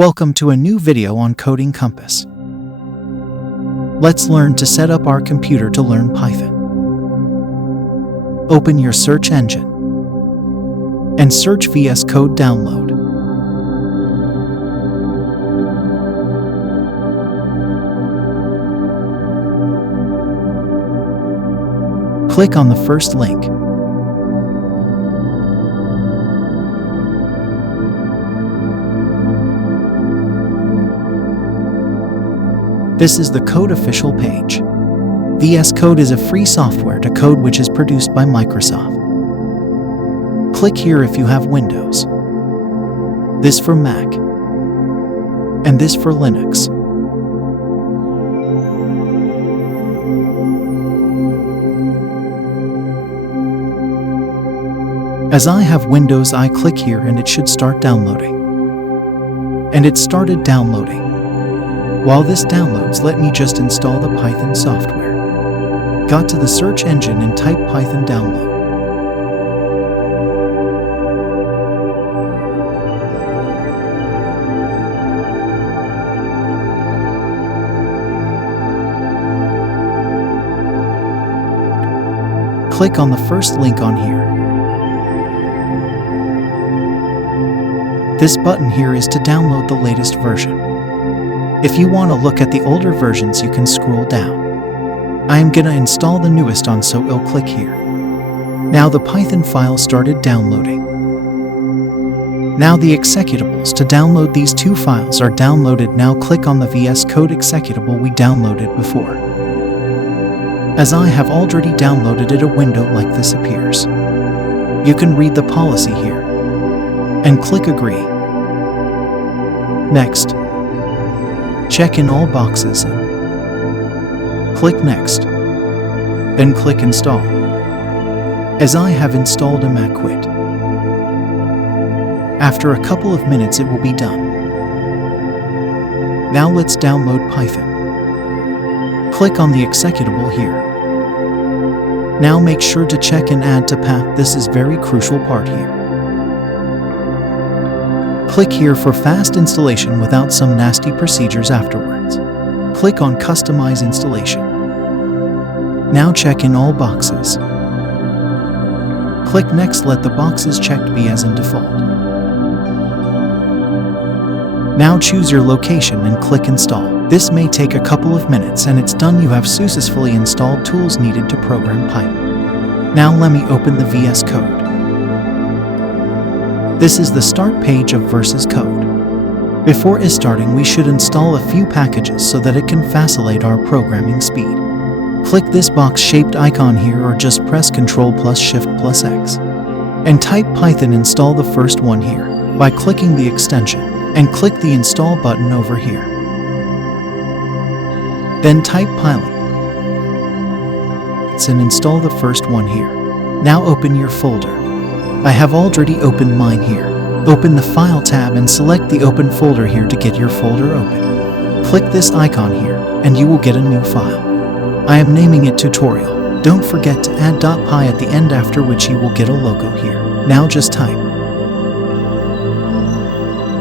Welcome to a new video on Coding Compass. Let's learn to set up our computer to learn Python. Open your search engine and search VS Code Download. Click on the first link. This is the Code official page. VS Code is a free software to code which is produced by Microsoft. Click here if you have Windows. This for Mac. And this for Linux. As I have Windows, I click here and it should start downloading. And it started downloading. While this downloads, let me just install the Python software. Got to the search engine and type Python download. Click on the first link on here. This button here is to download the latest version. If you want to look at the older versions, you can scroll down. I am gonna install the newest on, so I'll click here. Now the Python file started downloading. Now the executables to download these two files are downloaded. Now click on the VS Code executable we downloaded before. As I have already downloaded it, a window like this appears. You can read the policy here and click agree. Next. Check in all boxes and click next. Then click install. As I have installed I quit. After a couple of minutes it will be done. Now let's download Python. Click on the executable here. Now make sure to check and add to path. This is very crucial part here. Click here for fast installation without some nasty procedures afterwards. Click on Customize Installation. Now check in all boxes. Click Next. Let the boxes checked be as in default. Now choose your location and click Install. This may take a couple of minutes and it's done. You have successfully installed tools needed to program Python. Now let me open the VS Code. This is the start page of VS Code. Before starting, we should install a few packages so that it can facilitate our programming speed. Click this box-shaped icon here or just press Ctrl plus Shift plus X. And type Python. Install the first one here by clicking the extension and click the install button over here. Then type Pilot and install the first one here. Now open your folder. I have already opened mine here. Open the File tab and select the Open folder here to get your folder open. Click this icon here and you will get a new file. I am naming it Tutorial. Don't forget to add .py at the end, after which you will get a logo here. Now just type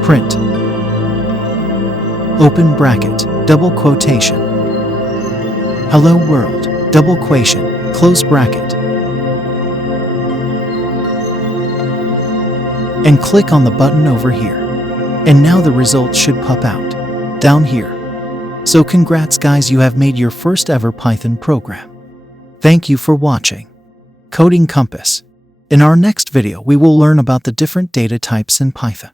print, open bracket, double quotation, hello world, double quotation, close bracket. And click on the button over here. And now the results should pop out down here. So congrats guys, you have made your first ever Python program. Thank you for watching Coding Compass. In our next video we will learn about the different data types in Python.